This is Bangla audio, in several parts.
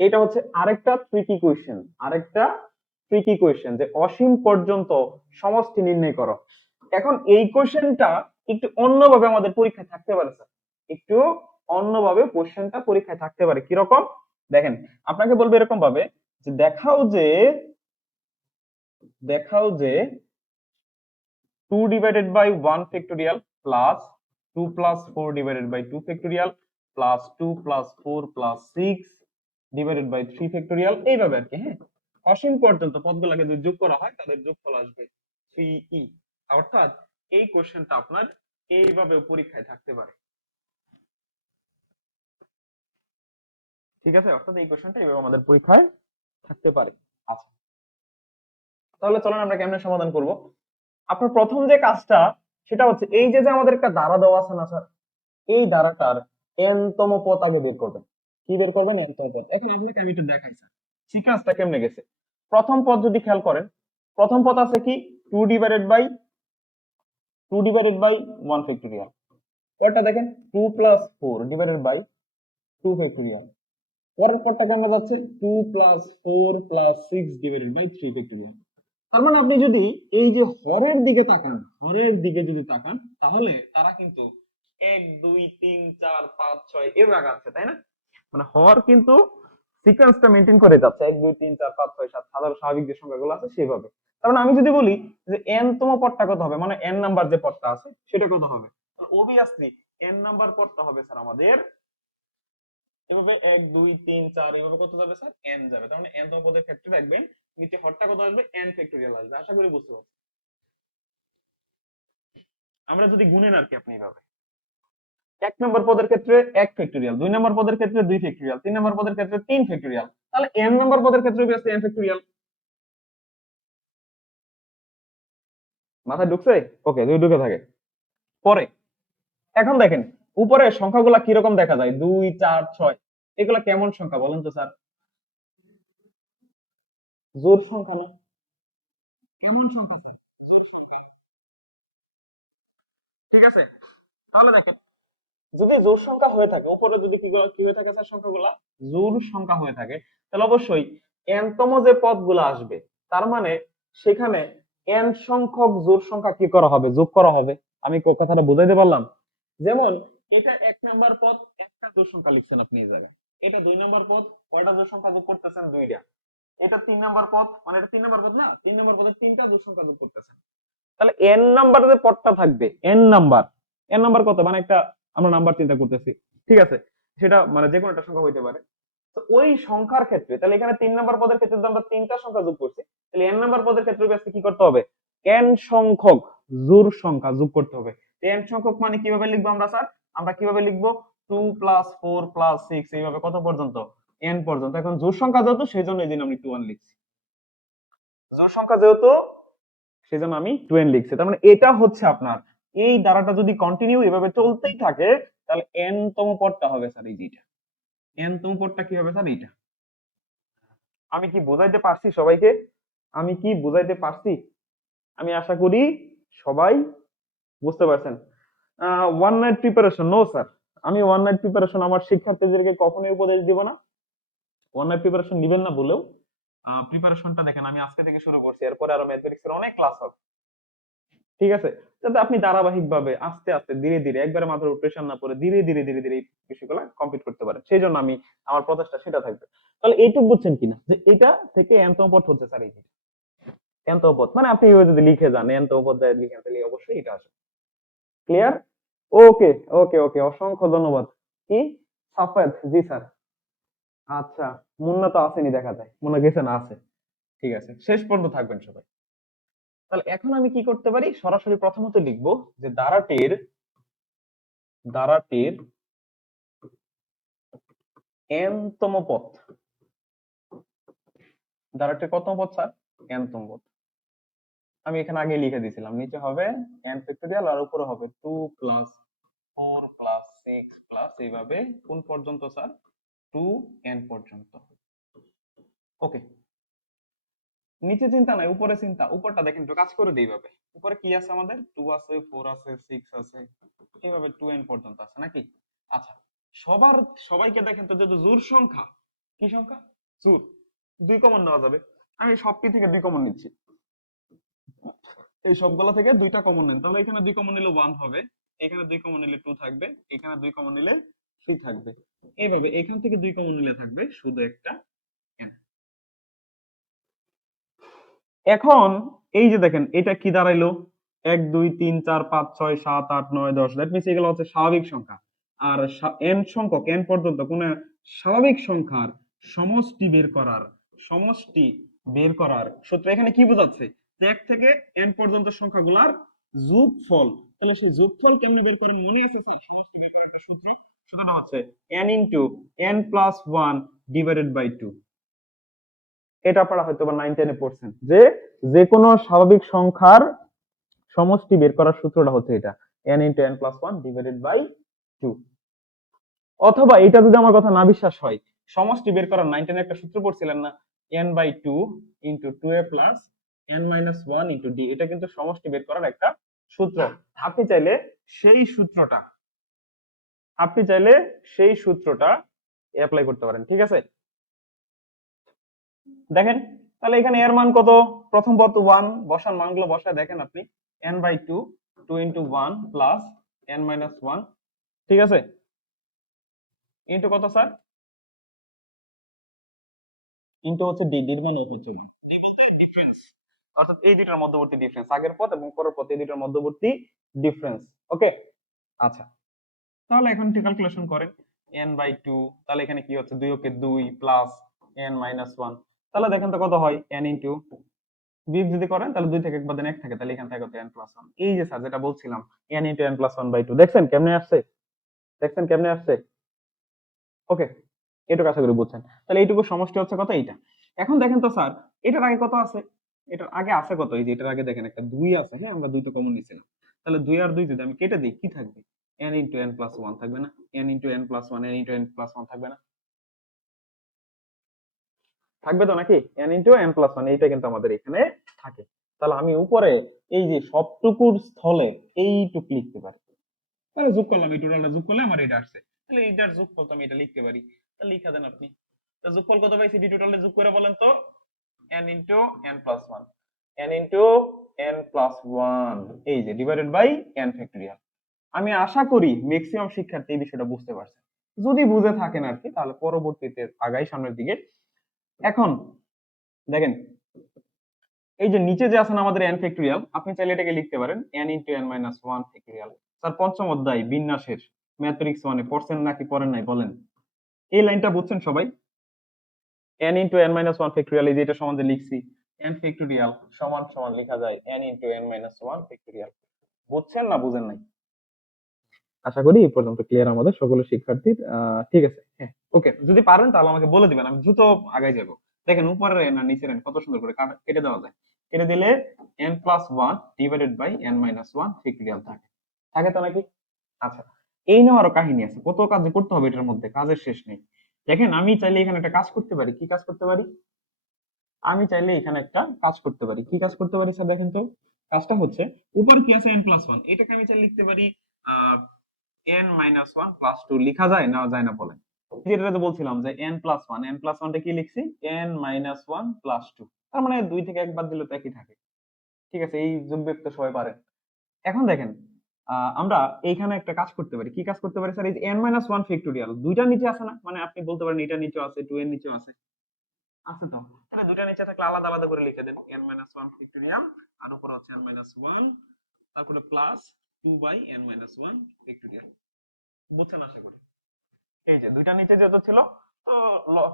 এটা হচ্ছে আরেকটা ট্রিকি কোয়েশ্চেন যে অসীম পর্যন্ত সমষ্টি নির্ণয় করো। এখন এই কোয়েশ্চেনটা একটু অন্যভাবে আমাদের পরীক্ষায় থাকতে পারে স্যার, একটু অন্যভাবে কোয়েশ্চেনটা পরীক্ষায় থাকতে পারে। কিরকম দেখেন, আপনাকে বলবে এরকম ভাবে যে দেখাও যে 2 divided by 1 factorial plus 2 plus 4 divided by 2 factorial plus 2 plus 4 plus 6 divided by 3 factorial, এইভাবে আর কি। হ্যাঁ, অসীম পর্যন্ত পদগুলোকে যদি যোগ করা হয় তাদের যোগফল আসবে 3e। অর্থাৎ এই কোশ্চেনটা আপনার এইভাবে পরীক্ষায় থাকতে পারে। ঠিক আছে, অর্থাৎ এই কোশ্চেনটা এইভাবে আমাদের পরীক্ষায় থাকতে পারে। আচ্ছা, তাহলে চলেন আমরা কেমনে সমাধান করব। আপনার প্রথম যে কাজটা সেটা হচ্ছে এই যে যে আমাদের একটা ধারা দেওয়া আছে না স্যার, এই ধারাটার n তম পদ আগে বের করবেন। কি বের করবেন? n তম পদ। এখন আপনাকে আমি একটু দেখাই স্যার ঠিক কাজটা কেমনে গেছে। প্রথম পদ যদি খেয়াল করেন, প্রথম পদ আছে কি 2 ডিভাইডেড বাই 1 ফ্যাক্টোরিয়াল। পরটা দেখেন 2 প্লাস 4 ডিভাইডেড বাই 2 ফ্যাক্টোরিয়াল। পরের পদটা কেমনে যাচ্ছে 2 plus 4 plus 6 divided by 3 factorial. তার মানে আপনি যদি এই যে হরের দিকে যদি তাকান তাহলে তারা কিন্তু 1 2 3 4 5 6 এভাবে আছে, তাই না? মানে হর কিন্তু সিকোয়েন্সটা মেইনটেইন করে যাচ্ছে 1 2 3 4 5 6 7 সাধারণ স্বাভাবিক যে সংখ্যাগুলো আছে সেভাবে। তার মানে আমি যদি বলি যে n তম পদটা কত হবে, মানে n নাম্বার যে পদটা আছে সেটা কত হবে, অবভিয়াসলি n নাম্বার পদটা হবে স্যার আমাদের এভাবে 1 2 3 4 এভাবে কত যাবে স্যার n যাবে। তার মানে n তম পদের ক্ষেত্রে দেখবেন নিচে হরটা কত আসবে n ফ্যাক্টোরিয়াল আসবে। আশা করি বুঝতে পারছেন। আমরা যদি গুণেন আর কি আপনি এইভাবে 1 নম্বর পদের ক্ষেত্রে 1 ফ্যাক্টোরিয়াল, 2 নম্বর পদের ক্ষেত্রে 2 ফ্যাক্টোরিয়াল, 3 নম্বর পদের ক্ষেত্রে 3 ফ্যাক্টোরিয়াল, তাহলে n নম্বর পদের ক্ষেত্রে হবে n ফ্যাক্টোরিয়াল। মাথায় ঢুকছে? ওকে, দুই ঢুকে থাকে। পরে এখন দেখেন উপরে সংখ্যাগুলা কিরকম দেখা যায়, 2 4 6, এগুলা কেমন সংখ্যা বলেন তো স্যার? জোড় সংখ্যা না? কেমন সংখ্যা স্যার? ঠিক আছে, তাহলে দেখেন যদি জোড় সংখ্যা হয়ে থাকে, উপরে যদি কি হয়ে থাকে স্যার সংখ্যাগুলা জোড় সংখ্যা হয়ে থাকে, তাহলে অবশ্যই n তম যে পদগুলো আসবে তার মানে সেখানে n সংখ্যক জোড় সংখ্যা কি করা হবে, যোগ করা হবে। আমি কথাটা বুঝাইতে পারলাম? যেমন এটা 1 নম্বর পদ, একটা জোড় সংখ্যা লিখছেন আপনি এই জায়গায়। এটা 2 নম্বর পদ, কয়টা জোড় সংখ্যা যোগ করতেছেন? দুইটা। এটা 3 নম্বর পদ, মানে এটা 3 নম্বর পদ না, 3 নম্বর পদে তিনটা জোড় সংখ্যা যোগ করতেছেন। তাহলে n নাম্বার যে পদটা থাকবে, n নাম্বার কত, মানে একটা আমরা নাম্বার চিন্তা করতেছি, ঠিক আছে, সেটা মানে যে কোনো একটা সংখ্যা হইতে পারে। তো ওই সংখ্যার ক্ষেত্রে তাহলে এখানে 3 নাম্বার পদের ক্ষেত্রে যদি আমরা তিনটা সংখ্যা যোগ করছি, তাহলে n নাম্বার পদের ক্ষেত্রে আজকে কি করতে হবে? n সংখ্যক জোড় সংখ্যা যোগ করতে হবে। n সংখ্যক মানে কিভাবে লিখবো আমরা স্যার? আমরা কিভাবে লিখবো 2 প্লাস 4 প্লাস 6 এইভাবে কত পর্যন্ত? n পর্যন্ত। এখন জোড় সংখ্যা যেহেতু সেই জন্য এই দিন আমি 2 1 লিখছি। জোড় সংখ্যা যেহেতু সেজন্য আমি 2n লিখছি। তার মানে এটা হচ্ছে আপনার এই ধারাটা যদি কন্টিনিউ এভাবে চলতেই থাকে তাহলে n তম পদটা হবে স্যার এই যেটা। n তম পদটা কি হবে স্যার? এইটা। আমি কি বোঝাইতে পারছি সবাইকে? আমি কি বুঝাইতে পারছি? আমি আশা করি সবাই বুঝতে পারছেন। One night preparation no sir, আমি ওয়ান নাইট প্রিপারেশন আমার শিক্ষার্থীদেরকে কখনোই উপদেশ দিব না। ওয়ান নাইট প্রিপারেশন নিবেন না বলেও প্রিপারেশনটা দেখেন আমি আজকে থেকে শুরু করছি, এরপরে আরো ম্যাথমেটিক্সের অনেক ক্লাস হবে, ঠিক আছে? যাতে আপনি ধারাবাহিক ভাবে আস্তে আস্তে ধীরে ধীরে একবারে মাথার উপর প্রেশার না পড়ে ধীরে ধীরে ধীরে ধীরে এই বিষয়গুলো কমপ্লিট করতে পারেন, সেই জন্য আমি আমার প্রচেষ্টা সেটা থাকবে। তাহলে এইটুকু বুঝছেন কিনা যে এটা থেকে এনতম পদ হচ্ছে স্যার এই যে এনতম পদ, মানে আপনি এইভাবে যদি লিখে যান এনতম পদ লিখেন তাহলে অবশ্যই এটা আসে। ক্লিয়ার? ওকে ওকে ওকে, অসংখ্য ধন্যবাদ। কি সাফায়েত? জি স্যার। আচ্ছা, মুন্না তো আসেনি দেখা যায়, মুন্না গেছে না? আছে, ঠিক আছে, শেষ পর্যন্ত থাকবেন সবাই। তাহলে এখন আমি কি করতে পারি, সরাসরি প্রথমত লিখবো যে ধারাটির n তম পদ, ধারাটির কত পদ স্যার? n তম পদ। আমি এখানে আগে লিখে দিয়েছিলাম, নিচে হবে n ফ্যাক্টোরিয়াল আর উপরে হবে 2 প্লাস 4 প্লাস 6 প্লাস এইভাবে কোন পর্যন্ত স্যার? 2n পর্যন্ত। ওকে, নিচে চিন্তা নাই, উপরে চিন্তা। উপরটা দেখেন একটু কাজ করে দেই ভাবে। উপরে কি আছে আমাদের? 2 আছে, 4 আছে, 6 আছে, এইভাবে 2n পর্যন্ত আছে নাকি? আচ্ছা, সবাইকে দেখেন তো যেহেতু জোড় সংখ্যা, কি সংখ্যা? জোড়। 2 কমন নেওয়া যাবে। আমি সবটি থেকে 2 কমন নিচ্ছি। এই সবগুলা থেকে 2টা কমন নেন, তাহলে এখানে 2 কমন নিলে 1 হবে, এখানে 2 কমন নিলে 2 থাকবে, এখানে 2 কমন নিলে 3 থাকবে। এইভাবে এখান থেকে 2 কমন নিলে থাকবে শুধু একটা n। এখন এই যে দেখেন এটা কি দাঁড়াইলো, 1 2 3 4 5 6 7 8 9 10, দ্যাট মিন্স এগুলো হচ্ছে স্বাভাবিক সংখ্যা। আর n সংখ্যক n পর্যন্ত কোন স্বাভাবিক সংখ্যার সমষ্টি বের করার সূত্র এখানে কি বোঝাচ্ছে, যে 1 থেকে n পর্যন্ত সংখ্যাগুলার যোগফল। তাহলে সেই যোগফল কেমনে বের করেন মনে আছে স্যার? সমষ্টি বের করার একটা সূত্র, সূত্রটা হচ্ছে n into n plus 1 divided by 2। এটা আপনারা হয়তো বা 9 10 এ পড়ছেন, যে যে কোনো স্বাভাবিক সংখ্যার সমষ্টি বের করার সূত্রটা হচ্ছে এটা, n into n plus 1 divided by 2। অথবা এটা যদি আমার কথা না বিশ্বাস হয়, সমষ্টি বের করার 9 10 একটা সূত্র পড়ছিলেন না, n by 2 into 2a plus n minus 1 into d, এটা কিন্তু সমষ্টি বের করার একটা সূত্র। আপনি চাইলে সেই সূত্রটা অ্যাপ্লাই করতে পারেন, ঠিক আছে? দেখেন তাহলে এখানে এর মান কত, প্রথম পদ 1, বসান মানগুলো বসায় দেখেন আপনি, n by 2 2 into 1 plus n minus 1, ঠিক আছে, ইনটু কত স্যার, ইনটু হচ্ছে d, d এর মান হচ্ছে ডিফারেন্স, অর্থাৎ এই দুইটার মধ্যবর্তী ডিফারেন্স, আগের পদ এবং পরের পদ এই দুইটার মধ্যবর্তী ডিফারেন্স। ওকে, আচ্ছা, তাহলে এখন একটু ক্যালকুলেশন করেন, n বাই 2, তাহলে এখানে কি হচ্ছে 2 ওকে 2 প্লাস n মাইনাস 1, তাহলে দেখেন তো কত হয়, n ইনটু বিয়োগ যদি করেন তাহলে 2 থেকে একবার দেন 1 থাকে, তাহলে এখানে থাকে n প্লাস 1। এই যে স্যার যেটা বলছিলাম, n into n plus 1 by 2, দেখছেন কেমনে আসছে? ওকে, এটুকু আশা করি বুঝছেন। তাহলে এইটুকু সমষ্টি হচ্ছে কত, এইটা। এখন দেখেন তো স্যার, এটার আগে কত আছে, এটার আগে আছে কত, এই যে এটার আগে দেখেন একটা 2 আছে, হ্যাঁ আমরা 2 তো কমন নিছিলাম, তাহলে 2 আর 2 যদি আমি কেটে দিই কি থাকবে, n ইনটু n প্লাস 1 থাকবে না, n into n plus 1, n into n plus 1 থাকবে না, থাকবে তো নাকি, n ইনটু n প্লাস 1 এইটা কিন্তু আমাদের এখানে থাকে। তাহলে আমি উপরে এই যে সবটুকুর স্থলে এইটুকু লিখতে পারি, তাহলে যোগ করলাম, এই টোটালটা যোগ করলে আমার এটা আসছে, তাহলে এইটার যোগফল তো আমি এটা লিখতে পারি, তাহলে লিখা দেন আপনি। তো যোগফল কত পাইছি, ডি টোটালে যোগ করে বলেন তো, n into n plus 1, n into n plus 1, এই যে ডিভাইডেড বাই n ফ্যাক্টরিয়াল। আমি আশা করি ম্যাক্সিমাম শিক্ষার্থী এই বিষয়টা বুঝতে পারছে, যদি বুঝে থাকেন আর কি, তাহলে পরবর্তীতে আগাই সামনের দিকে। এখন দেখেন এই যে নিচে যে আছে না আমাদের n ফ্যাক্টরিয়াল, আপনি চাইলে এটাকে লিখতে পারেন n into n minus 1 factorial. Sir পঞ্চম অধ্যায় বিন্যাসের ম্যাট্রিক্স 1 এ পড়ছেন নাকি পড়েন নাই বলেন? এই লাইনটা বুঝছেন সবাই? n into n minus 1 factorial, এই যে এটা সমান যে লিখছি, n ফ্যাক্টরিয়াল সমান সমান লেখা যায় n into n minus 1 factorial. বুঝছেন না বুঝেন নাই? আশা করি এই পর্যন্ত ক্লিয়ার আমাদের সকল শিক্ষার্থীর, ঠিক আছে, হ্যাঁ ওকে, যদি পারেন তাহলে আমাকে বলে দিবেন, আমি দ্রুত আগাই যাব। দেখেন উপরের n আর নিচের n কত সুন্দর করে কেটে দেওয়া যায়, কেটে দিলে n plus 1 divided by n minus 1 factorial থাকে, থাকে তো নাকি? আচ্ছা, এই নিয়ে আরো কাহিনী আছে, কত কাজ করতে হবে এটার মধ্যে, কাজের শেষ নেই। দেখেন আমি চাইলে এখানে একটা কাজ করতে পারি, কি কাজ করতে পারি, আমি চাইলে এখানে একটা কাজ করতে পারি, কি কাজ করতে পারি স্যার দেখেন তো, কাজটা হচ্ছে উপর কি আছে n প্লাস 1, এটাকে আমি চাইলে লিখতে পারি n মাইনাস 1 প্লাস 2, লিখা যায় না যায় না বলেন? যেটা তো বলছিলাম যে n প্লাস 1 টা কি লিখছি, n মাইনাস 1 প্লাস 2, তার মানে 2 থেকে একবার দিলে তো একই থাকে, ঠিক আছে, এই যোগ বিয়োগ তো সবাই পারে। এখন দেখেন আমরা এইখানে একটা কাজ করতে পারি, কি কাজ করতে পারি স্যার, এই যে n মাইনাস 1 ফ্যাক্টোরিয়াল দুইটা নিচে আছে না, মানে আপনি বলতে পারেন এটা নিচে আছে, 2 এর নিচে আছে, আছে তো, তাহলে দুইটা নিচে থাকলে আলাদা আলাদা করে লিখে দেন, n মাইনাস 1 ফ্যাক্টোরিয়াল আর উপরে হচ্ছে n মাইনাস 1, তারপরে plus 2 by n minus 1 factorial. বুঝছেন আশা করি? এই যে দুইটা নিচে যেহেতু ছিল, তো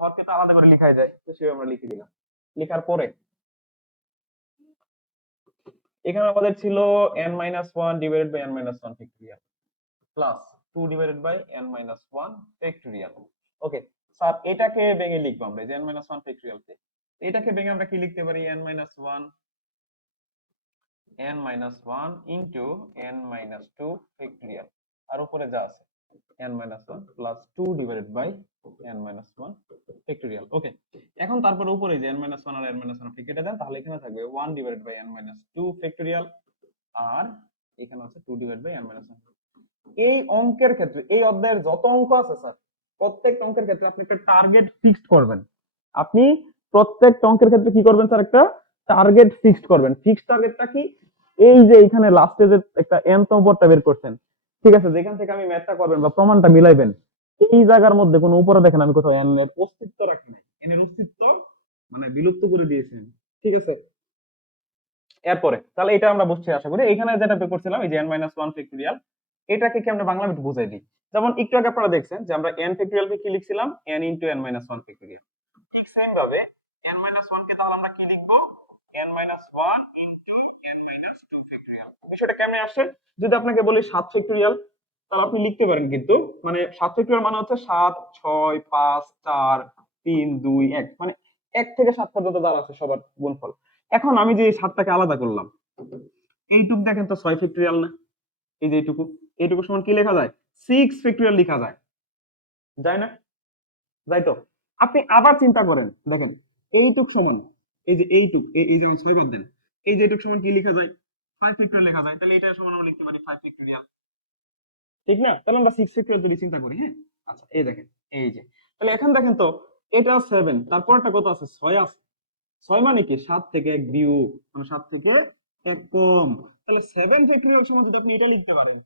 হরকে তো আলাদা করে লেখাই যায়, তো সেভাবে আমরা লিখে দিলাম। লেখার পরে এখানে আমাদের ছিল n minus 1 divided by n minus 1 factorial plus 2 divided by n minus 1 factorial. Okay sir, এটাকে ভেঙে লিখবো আমরা, যে n মাইনাস 1 ফ্যাক্টোরিয়াল কে, এটাকে ভেঙে আমরা কি লিখতে পারি, n minus 1 into n minus 2 factorial, আর উপরে যা আছে n minus 1 plus 2 divided by n minus 1 factorial. Okay, এখন তারপরে উপরে যে n মাইনাস 1 আর n মাইনাস 1 কেটে দেন, তাহলে এখানে থাকবে 1 divided by n minus 2 factorial, আর এখানে হচ্ছে 2 ডিভাইডেড বাই n মাইনাস 1। এই অঙ্কের ক্ষেত্রে এই অধ্যায়ের যত অঙ্ক আছে স্যার, প্রত্যেকটা অঙ্কের ক্ষেত্রে আপনি একটা টার্গেট ফিক্সড করবেন। আপনি প্রত্যেকটা অঙ্কের ক্ষেত্রে কি করবেন স্যার, একটা টার্গেট ফিক্সড করবেন। ফিক্সড টার্গেটটা কি, এই যে এখানে লাস্টে যে একটা এনতম পদটা বের করছেন, ঠিক আছে, যেখান থেকে আমি ম্যাথটা করবেন বা প্রমাণটা মিলাইবেন, এই জায়গার মধ্যে কোনো উপরে দেখেন আমি কোথাও এন এর অস্তিত্ব রাখি নাই, এন এর অস্তিত্ব মানে বিলুপ্ত করে দিয়েছেন, ঠিক আছে। এরপরে তাহলে এটা আমরা বুঝছি আশা করি। এখানে যেটা বের করছিলাম এই যে n মাইনাস ওয়ান ফ্যাক্টোরিয়াল, এটাকে কি আমরা বাংলা একটু বুঝাই দিই। যেমন একটু আগে আপনারা দেখছেন যে আমরা n ফ্যাক্টোরিয়াল কে কি লিখছিলাম, n into n minus one factorial. ঠিক সেম ভাবে n মাইনাস ওয়ান কে তাহলে আমরা কি লিখবো, n minus one into n minus two factorial. বিষয়টা কেমনে আসছে, যদি আপনাকে বলি 7 ফ্যাক্টোরিয়াল, তাহলে আপনি লিখতে পারেন, কিন্তু মানে 7 ফ্যাক্টোরিয়াল মানে হচ্ছে 7 6 5 4 3 2 1, মানে 1 থেকে 7 পর্যন্ত দ্বারা আছে সবার গুণফল। এখন আমি যে এই 7টাকে আলাদা করলাম, এইটুক দেখেন তো 6 ফ্যাক্টোরিয়াল না, এই যে এইটুকু, এইটুকু সমান কি লেখা যায়, 6 ফ্যাক্টোরিয়াল লেখা যায়, যায় না, যাই তো। আপনি আবার চিন্তা করেন, দেখেন এইটুক সমান, এই যে এইটুক, এই যে 6 বাদ দেন, এই যে এইটুক সমান কি লেখা যায়, 5 ফ্যাক্টোরিয়াল লেখা যায়, তাহলে এটা সমান আমরা লিখতে পারি 5 ফ্যাক্টোরিয়াল, ঠিক না? তাহলে আমরা 6 ফ্যাক্টোরিয়াল যদি চিন্তা করি, হ্যাঁ, আচ্ছা এই দেখেন, এই যে, তাহলে এখন দেখেন তো, এটা 7, তারপরটা কত আছে, 6 আছে। 6 মানে কি, 7 থেকে 1 বিয়োগ, মানে 7 থেকে 1 কম। তাহলে 7 ফ্যাক্টোরিয়াল সমান যদি আপনি এটা লিখতে পারেন,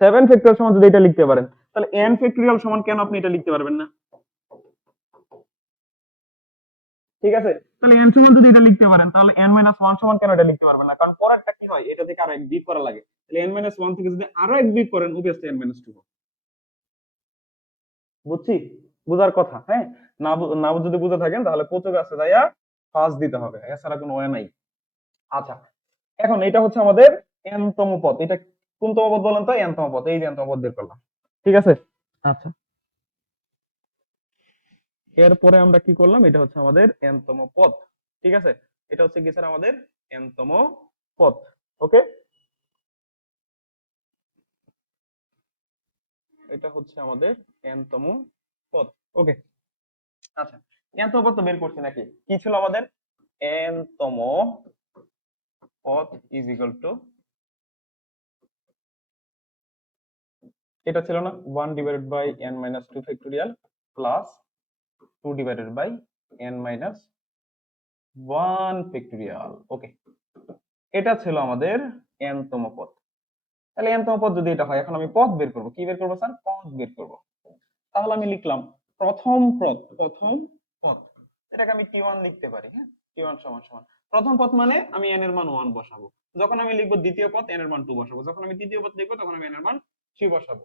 7 ফ্যাক্টোরিয়াল সমান যদি এটা লিখতে পারেন, তাহলে n ফ্যাক্টোরিয়াল সমান কেন আপনি এটা লিখতে পারবেন না? ঠিক আছে, তাহলে n সমান যদি এটা লিখতে পারেন, তাহলে n মাইনাস ওয়ান সমান কেন এটা লিখতে পারবেন না? কারণ পরেরটা কি হয়, এটা থেকে আরো এক বিয়োগ করা লাগে। তাহলে n মাইনাস ওয়ান থেকে যদি আরো এক বিয়োগ করেন, অবভিয়াসলি n মাইনাস টু। বুঝছি, বুঝার কথা, হ্যাঁ। না যদি বুঝে থাকেন তাহলে কচু গাছে যাইয়া ফাঁস দিতে হবে, এছাড়া কোনো ওয়ে নাই। আচ্ছা, এখন এটা হচ্ছে আমাদের n তম পদ। এটা কোন তম পদ বলেন তো, n তম পদ। এই যে n তম পদ বের করলাম, ঠিক আছে। আচ্ছা, এরপরে আমরা কি করলাম, এটা হচ্ছে আমাদের n তম পদ, ঠিক আছে। এটা হচ্ছে কি স্যার, আমাদের n তম পদ। ওকে, এটা হচ্ছে আমাদের n তম পদ। ওকে, আচ্ছা, n তম পদ তো বের করছি নাকি, কি ছিল আমাদের, n তম পদ ইজ ইকুয়াল টু, এটা ছিল না 1 divided by n minus two factorial plus 2 divided by n minus one factorial. Okay, এটা ছিল আমাদের n তম পদ। তাহলে n তম পদ যদি এটা হয়, এখন আমি পদ বের করব, কি বের করব স্যার, পদ বের করব। তাহলে আমি লিখলাম প্রথম পদ, এটাকে আমি t1 লিখতে পারি, হ্যাঁ, t1 সমান সমান প্রথম পদ মানে আমি n এর মান 1 বসাবো। যখন আমি লিখবো দ্বিতীয় পদ, n এর মান 2 বসাবো। যখন আমি তৃতীয় পদ লিখবো, তখন আমি n এর মান 3 বসাবো।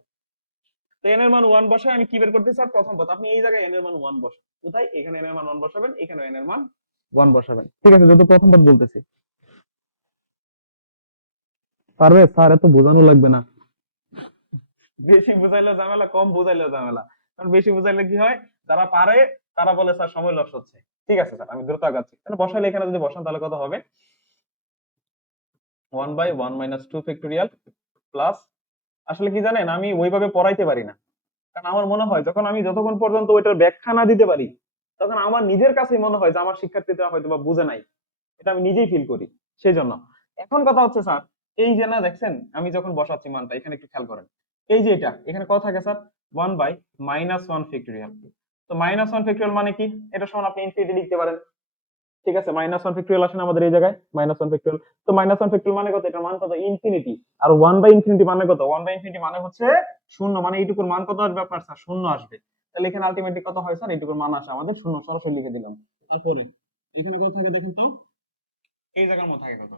তো n এর মান 1 বসায় আমি কি বের করতে স্যার, প্রথম পদ। আপনি এই জায়গায় n এর মান 1 বসাবেন, কোথায়, এখানে n এর মান 1 বসাবেন, এখানে n এর মান 1 বসাবেন, ঠিক আছে, যেহেতু প্রথম পদ বলতেছি। পারবে স্যার, এত বোঝানো লাগবে না। বেশি বুঝাইলে ঝামেলা, কম বুঝাইলে ঝামেলা। কারণ বেশি বুঝাইলে কি হয়, যারা পারে তারা বলে স্যার সময় লস হচ্ছে। ঠিক আছে স্যার, আমি দ্রুত আগাচ্ছি। তাহলে বসাইলে এখানে যদি বসান, তাহলে কত হবে, 1 বাই 1 মাইনাস 2 ফ্যাক্টোরিয়াল প্লাস, আসলে কি জানেন, আমি ওইভাবে পড়াইতে পারি না। কারণ আমার মনে হয়, যতক্ষণ পর্যন্ত ওইটার ব্যাখ্যা না দিতে পারি, তখন আমার নিজের কাছেই মনে হয় যে আমার শিক্ষার্থীরা হয়তো বা বুঝে নাই। এটা আমি নিজেই ফিল করি। সেই জন্য এখন কথা হচ্ছে স্যার, এই যে না দেখছেন, আমি যখন বসাচ্ছি মানটা, এখানে একটু খেয়াল করেন, এই যে এটা এখানে কত থাকে sir, 1 by minus one factorial. তো মাইনাস ওয়ান ফ্যাক্টোরিয়াল মানে কি, এটা সমান আপনি ইনফিনিটি লিখতে পারেন, ঠিক আছে। মাইনাস ওয়ান ফ্যাক্টোরিয়াল আসে না আমাদের এই জায়গায়, মাইনাস ওয়ান ফ্যাক্টোরিয়াল। তো মাইনাস ওয়ান ফ্যাক্টোরিয়াল মানে কত, এটার মান কত, ইনফিনিটি। আর ওয়ান বাই ইনফিনিটি মানে কত, ওয়ান বাই ইনফিনিটি মানে হচ্ছে শূন্য, মানে এইটুকুর মান কত আসবে আপনার স্যার, শূন্য আসবে। তাহলে এখানে আলটিমেটলি কত হয় স্যার, এইটুকুর মান আসে আমাদের শূন্য, সরাসরি লিখে দিলাম। তারপরে এখানে কত থাকে দেখেন তো, এই জায়গার মধ্যে থাকে কত,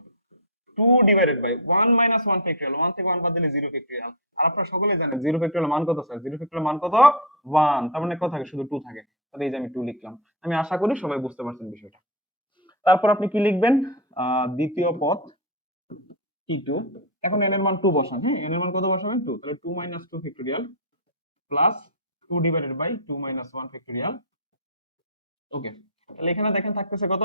2 ডিভাইডেড বাই 1 মাইনাস 1 ফ্যাক্টোরিয়াল, 1 থেকে 1 বাদ দিলে 0 ফ্যাক্টোরিয়াল। আর আপনারা সকলেই জানেন 0 ফ্যাক্টোরিয়াল মান কত স্যার, 0 ফ্যাক্টোরিয়াল মান কত, 1। তার মানে কত থাকে, শুধু 2 থাকে। তাহলে এই যে আমি 2 লিখলাম। আমি আশা করি সবাই বুঝতে পারছেন বিষয়টা। তারপর আপনি কি লিখবেন, দ্বিতীয় পদ t2। এখন n এর মান 2 বসান, হ্যাঁ, n এর মান কত বসাবেন, 2। তাহলে 2 minus 2 factorial plus 2 divided by 2 minus 1 factorial. Okay, তাহলে এখানে দেখেন থাকতেছে কত,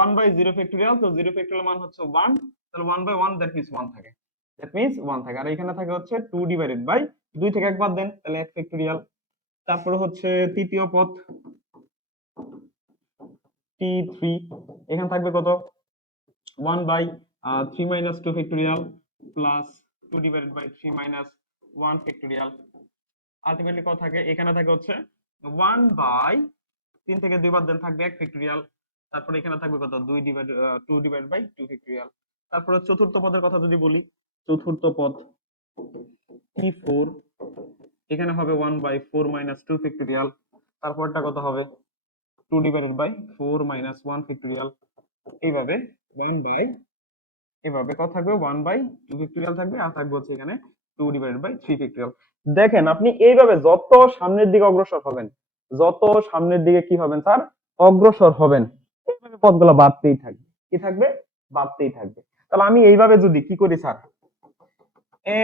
1 বাই 0 ফ্যাক্টোরিয়াল। তো 0 ফ্যাক্টোরিয়াল মান হচ্ছে 1, তাহলে 1 বাই 1 দ্যাট মিন্স 1 থাকে, আর এখানে থাকে হচ্ছে 2 ডিভাইডেড বাই 2 থেকে 1 বাদ দেন, তাহলে 1 ফ্যাক্টোরিয়াল। তারপরে হচ্ছে তৃতীয় পদ t3, এখানে থাকবে কত, 1 by 3 minus 2 factorial plus 2 divided by 3 minus 1 factorial. Ultimately কত থাকে, এখানে থাকে হচ্ছে 1/3 থেকে 2 বাদ দেন থাকবে 1 ফ্যাক্টরিয়াল। তারপরে এখানে থাকবে কত 2 ফ্যাক্টরিয়াল। তারপরে চতুর্থ পদের কথা যদি বলি, চতুর্থ পদ P4, এখানে হবে 1/4 - 2 ফ্যাক্টরিয়াল। তারপরটা কত হবে 2/4 - 1 ফ্যাক্টরিয়াল। এইভাবে 1 বাই, এভাবে কত থাকবে 1/2 ফ্যাক্টরিয়াল থাকবে, আর থাকবে হচ্ছে এখানে 2/3 ফ্যাক্টরিয়াল। দেখেন আপনি এইভাবে যত সামনের দিকে অগ্রসর হবেন, যত সামনের দিকে কি হবেন স্যার, অগ্রসর হবেন, এইভাবে পদগুলো বাড়তেই থাকবে। কি থাকবে, বাড়তেই থাকবে। তাহলে আমি এইভাবে যদি কি করি স্যার,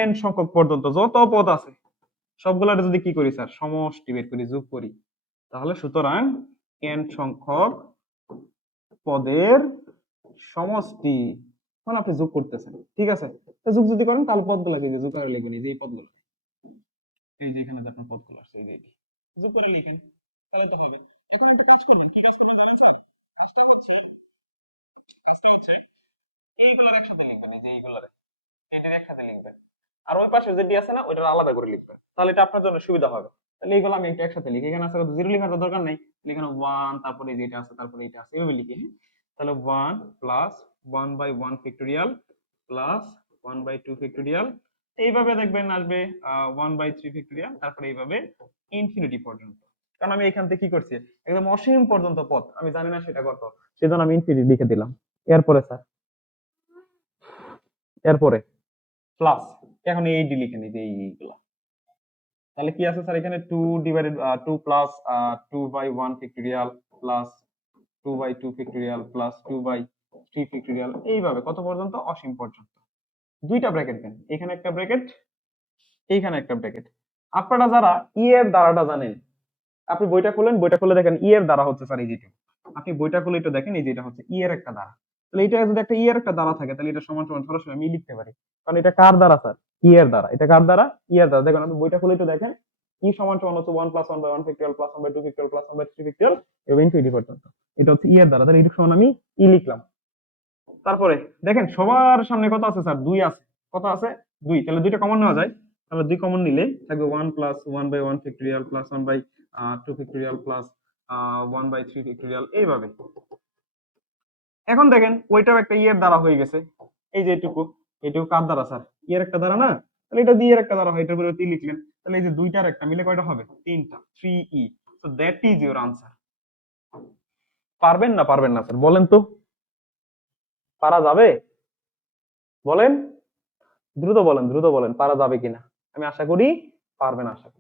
n সংখ্যক পর্যন্ত যত পদ আছে সবগুলার যদি কি করি স্যার, সমষ্টি বের করি, যোগ করি, তাহলে সুতরাং n সংখ্যক পদের সমষ্টি, মানে আপনি যোগ করতেছেন, ঠিক আছে। তো যোগ যদি করেন তাহলে পদগুলো কি যোগ করে লিখবেন, এই যে এই পদগুলো, এই যে এখানে যে আপনার পদগুলো আসছে, এই যে যোগ করে লিখেন, তাহলে তো হবে। এখন একটু কাজ করবেন, কি কাজ করবেন জানেন স্যার? কাজটা হচ্ছে, কাজটা হচ্ছে এইগুলার একসাথে লিখবেন, এই যে এইগুলার, এটার একসাথে লিখবেন, আর ওই পাশে যেটি আছে না ওইটা আলাদা করে লিখবেন, তাহলে এটা আপনার জন্য সুবিধা হবে। তাহলে এইগুলো আমি একটু একসাথে লিখি, এখানে আছে জিরো লেখার তো দরকার নেই, এখানে 1, তারপরে এই যে এটা আছে, তারপরে এটা আছে, এভাবে লিখি, হ্যাঁ। তাহলে 1 প্লাস 1/1 ফ্যাক্টরিয়াল প্লাস 1/2 ফ্যাক্টরিয়াল, এইভাবে দেখবেন আসবে 1/3 ফ্যাক্টরিয়াল, তারপরে এইভাবে ইনফিনিটি পর্যন্ত। কারণ আমি এখান থেকে কি করছি, একদম অসীম পর্যন্ত পদ আমি জানি না সেটা কত, সেজন্য আমি ইনফিনিটি লিখে দিলাম। এরপরে স্যার, এরপরে প্লাস, এখন এই ডি লিখে নিই যে এইগুলা, তাহলে কি আছে স্যার এখানে 2 plus 2/1 factorial plus 2/2 factorial plus 2/3 factorial, এইভাবে কত পর্যন্ত, অসীম পর্যন্ত। দুইটা ব্র্যাকেট দেন, এখানে একটা ব্র্যাকেট, এইখানে একটা ব্র্যাকেট। আপনারা যারা ই এর দ্বারাটা জানেন, আপনি বইটা খুলেন, বইটা খুলে দেখেন ই এর দ্বারা হচ্ছে স্যার এই যেটা, আপনি বইটা খুলে একটু দেখেন, এই যেটা হচ্ছে ই এর একটা দ্বারা। তাহলে এটা যদি একটা ই এর একটা দ্বারা থাকে, তাহলে এটা সমান সমান সরাসরি আমি লিখতে পারি, কারণ এটা কার দ্বারা স্যার, ই এর দ্বারা। এটা কার দ্বারা, ই এর দ্বারা। দেখুন আপনি বইটা খুলে একটু দেখেন, ই সমান সমান হচ্ছে 1 + 1/1 factorial plus 1/2 factorial plus 1/3 factorial এবং ইনফিনিটি পর্যন্ত, এটা হচ্ছে ই এর দ্বারা। তাহলে এটা সমান আমি ই লিখলাম। তারপরে দেখেন সবার সামনে কত আছে স্যার, 2 আছে, কত আছে 2, তাহলে দুইটা কমন নেওয়া যায়, তাহলে 2 কমন নিলে থাকবে 1 + 1/1 factorial plus 1/2 factorial plus 1/3 factorial, এইভাবে। এখন দেখেন ওইটাও একটা ইয়ের দ্বারা হয়ে গেছে, এই যে এটুকু, এটুকু কার দ্বারা স্যার, ইয়ের একটা দ্বারা না, তাহলে এটা দিয়ে এর একটা দ্বারা হয়, এটার উপরে 3 লিখলেন, তাহলে এই যে দুইটার একটা মিলে কয়টা হবে, 3টা, 3e। So that is your answer. পারবেন না পারবেন না স্যার, বলেন তো, পারা যাবে? বলেন, দ্রুত বলেন, দ্রুত বলেন, পারা যাবে কিনা। আমি আশা করি পারবেন, আশা করি।